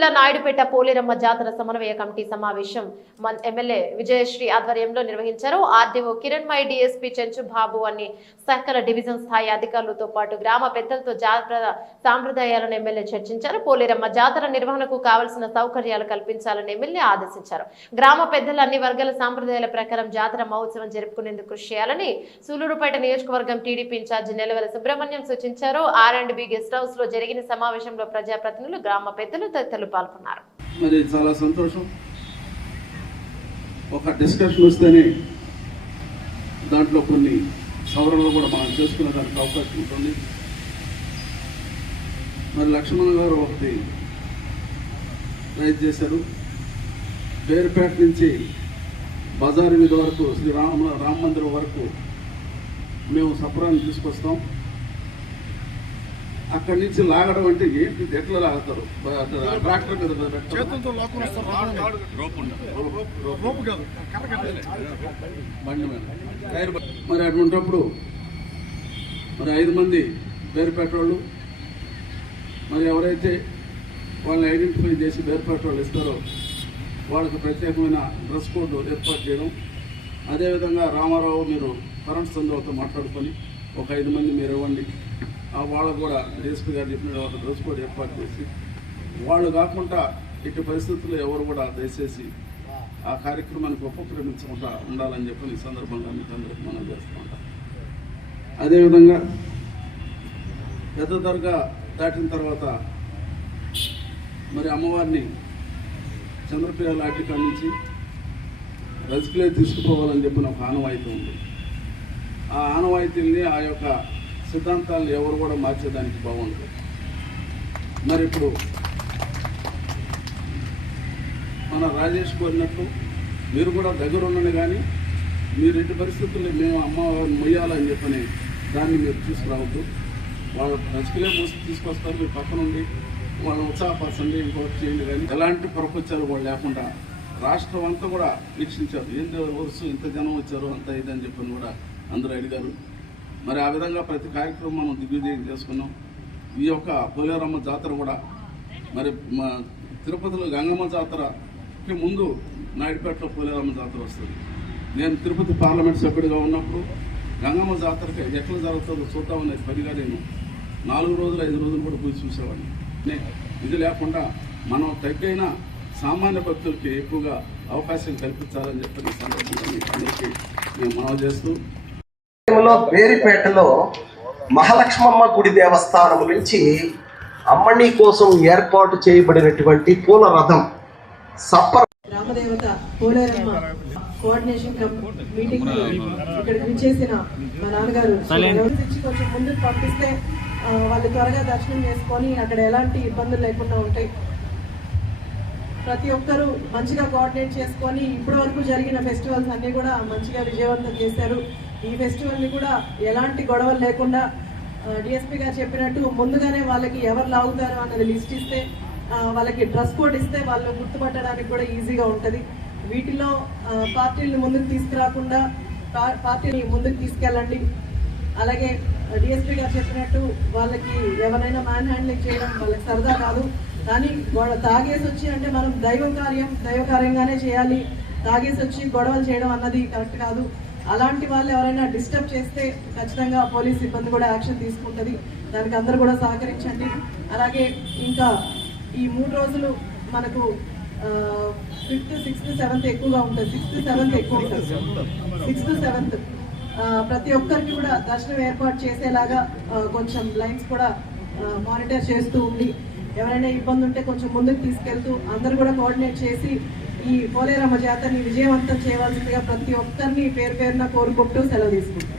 జిల్లా నాయుడుపేట పోలేరమ్మ జాతర సమన్వయ కమిటీ సమావేశం ఎమ్మెల్యే విజయశ్రీ ఆధ్వర్యంలో నిర్వహించారు. ఆర్డీఓ కిరణ్మయి, డీఎస్పీ చెంచు బాబు అన్ని సకల డివిజన్ స్థాయి అధికారులతో పాటు గ్రామ పెద్దలతో జాతర సాంప్రదాయాలను ఎమ్మెల్యే చర్చించారు. పోలేరమ్మ జాతర నిర్వహణకు కావలసిన సౌకర్యాలు కల్పించాలని ఎమ్మెల్యే ఆదేశించారు. గ్రామ పెద్దలు అన్ని వర్గాల సాంప్రదాయాల ప్రకారం జాతర మహోత్సవం జరుపుకునేందుకు కృషి చేయాలని సూలూరుపేట నియోజకవర్గం టీడీపీ ఇన్ఛార్జి నెలవెల సుబ్రహ్మణ్యం సూచించారు. R&B గెస్ట్ హౌస్ లో జరిగిన సమావేశంలో ప్రజాప్రతినిధులు, గ్రామ పెద్దలు తదితరులు పాల్గొన్నారు. మరి చాలా సంతోషం. ఒక డిస్కషన్ వస్తేనే దాంట్లో కొన్ని సవరణలు కూడా మనం చేసుకునే దానికి అవకాశం ఉంటుంది. మరి లక్ష్మణ్ గారు ఒకటి రైజ్ చేశారు. పేరుపేట నుంచి బజార్ వీధి వరకు శ్రీ రామ మందిరం వరకు మేము సపరాన్ని తీసుకొస్తాం. అక్కడి నుంచి లాగడం అంటే ఏంటి, ఎట్లా లాగుతారు? ట్రాక్టర్ మీద బండి మీద. మరి అటువంటిప్పుడు మరి 5 మంది పేరుపేట వాళ్ళు, మరి ఎవరైతే వాళ్ళని ఐడెంటిఫై చేసి పేరుపేట వాళ్ళు ఇస్తారో వాళ్ళకి ప్రత్యేకమైన డ్రెస్ కోడ్ ఏర్పాటు చేయడం. అదేవిధంగా రామారావు మీరు కరెంట్ సందులతో మాట్లాడుకొని ఒక 5 మంది మీరు ఇవ్వండి. వాళ్ళకు కూడా డీఎస్పీ గారు చెప్పిన డ్రెస్ కోడ్ ఏర్పాటు చేసి, వాళ్ళు కాకుండా ఇటు పరిస్థితుల్లో ఎవరు కూడా దయచేసి ఆ కార్యక్రమానికి ఉపక్రమించకుండా ఉండాలని చెప్పి ఈ సందర్భంగా మీకు అందరికీ మనం చేస్తూ ఉంటాం. అదేవిధంగా పెద్ద దర్గా దాటిన తర్వాత మరి అమ్మవారిని చంద్రప్రియ లాటి కాడి నుంచి రజకులే తీసుకుపోవాలని చెప్పిన ఒక ఆనవాయితీ ఉంది. ఆ ఆనవాయితీల్ని, ఆ యొక్క సిద్ధాంతాలను ఎవరు కూడా మార్చేదానికి బాగుంటుంది. మరి ఇప్పుడు మన రాజేష్ కోరినట్లు మీరు కూడా దగ్గర ఉండండి, కానీ మీరు ఎట్టి పరిస్థితుల్లో మేము అమ్మవారిని మొయ్యాలని చెప్పని దాన్ని మీరు తీసుకురావద్దు. వాళ్ళ రజకులే మోసి తీసుకొస్తారు, మీరు పక్క నుండి వాళ్ళని ఉత్సాహపరచండి, ఇంకొకటి చేయండి. కానీ ఎలాంటి ప్రపంచాలు కూడా లేకుండా రాష్ట్రం అంతా కూడా వీక్షించారు. ఏంటి వరుస ఇంత జనం వచ్చారు, అంత ఇదని చెప్పని కూడా అందరూ అడిగారు. మరి ఆ విధంగా ప్రతి కార్యక్రమం మనం దిగ్విజయం చేసుకున్నాం. ఈ యొక్క పోలేరమ్మ జాతర కూడా మరి తిరుపతిలో గంగమ్మ జాతరకి ముందు నాయుడుపేటలో పోలేరమ్మ జాతర వస్తుంది. నేను తిరుపతి పార్లమెంట్ సభ్యుడిగా ఉన్నప్పుడు గంగమ్మ జాతరకి ఎట్లా జరుగుతుందో చూద్దామనే పనిగా నేను 4 రోజులు 5 రోజులు కూడా పోయి చూసేవాడిని. ఇది లేకుండా మనం తగ్గైన సామాన్య భక్తులకి ఎక్కువగా అవకాశం కల్పించాలని చెప్పి సందర్భంగా మీకు అందరికీ మేము మనవి చేస్తూ, పేరుపేటలో మహాలక్ష్మమ్మ గుడి దేవస్థానం నుంచి అమ్మణి కోసం ఏర్పాటు చేయబడినటువంటి పూల రథం గ్రామదేవత పోలేరమ్మ కోఆర్డినేషన్ మీటింగ్ ఇక్కడికి విచ్చేసిన మా నాన్నగారు కొంచెం ముందుకు పంపిస్తే వాళ్ళు త్వరగా దర్శనం చేసుకొని అక్కడ ఎలాంటి ఇబ్బందులు లేకుండా ఉంటాయి. ప్రతి ఒక్కరూ మంచిగా కోఆర్డినేట్ చేసుకొని ఇప్పటి వరకు జరిగిన ఫెస్టివల్స్ అన్నీ కూడా మంచిగా విజయవంతం చేశారు. ఈ ఫెస్టివల్ని కూడా ఎలాంటి గొడవలు లేకుండా డిఎస్పీ గారు చెప్పినట్టు ముందుగానే వాళ్ళకి ఎవరు లాగుతారు అన్నది లిస్ట్ ఇస్తే, వాళ్ళకి డ్రెస్ కోడ్ ఇస్తే వాళ్ళు గుర్తుపట్టడానికి కూడా ఈజీగా ఉంటుంది. వీటిలో పార్టీలను ముందుకు తీసుకురాకుండా పార్టీని ముందుకు తీసుకెళ్ళండి. అలాగే డిఎస్పీ గారు చెప్పినట్టు వాళ్ళకి ఎవరైనా మ్యాన్ హ్యాండ్లింగ్ చేయడం వాళ్ళకి సరదా కాదు. కానీ తాగేసి వచ్చి అంటే మనం దైవకార్యంగానే చేయాలి. తాగేసి వచ్చి గొడవలు చేయడం అన్నది కరెక్ట్ కాదు. అలాంటి వాళ్ళు ఎవరైనా డిస్టర్బ్ చేస్తే ఖచ్చితంగా పోలీస్ సిబ్బంది కూడా యాక్షన్ తీసుకుంటుంది. దానికి అందరూ కూడా సహకరించండి. అలాగే ఇంకా ఈ 3 రోజులు మనకు 5th, 6th, 7th ఎక్కువగా ఉంటుంది. 6th, 7th ఎక్కువ ఉంటుంది. 6th, 7th ప్రతి ఒక్కరికి కూడా దర్శనం ఏర్పాటు చేసేలాగా కొంచెం లైన్స్ కూడా మానిటర్ చేస్తూ ఉండి, ఎవరైనా ఇబ్బంది ఉంటే కొంచెం ముందుకు తీసుకెళ్తూ అందరూ కూడా కోఆర్డినేట్ చేసి ఈ పోలేరమ్మ జాతరని విజయవంతం చేయవలసిందిగా ప్రతి ఒక్కరిని పేరు పేరున కోరుకుంటూ సెలవు తీసుకుంటాం.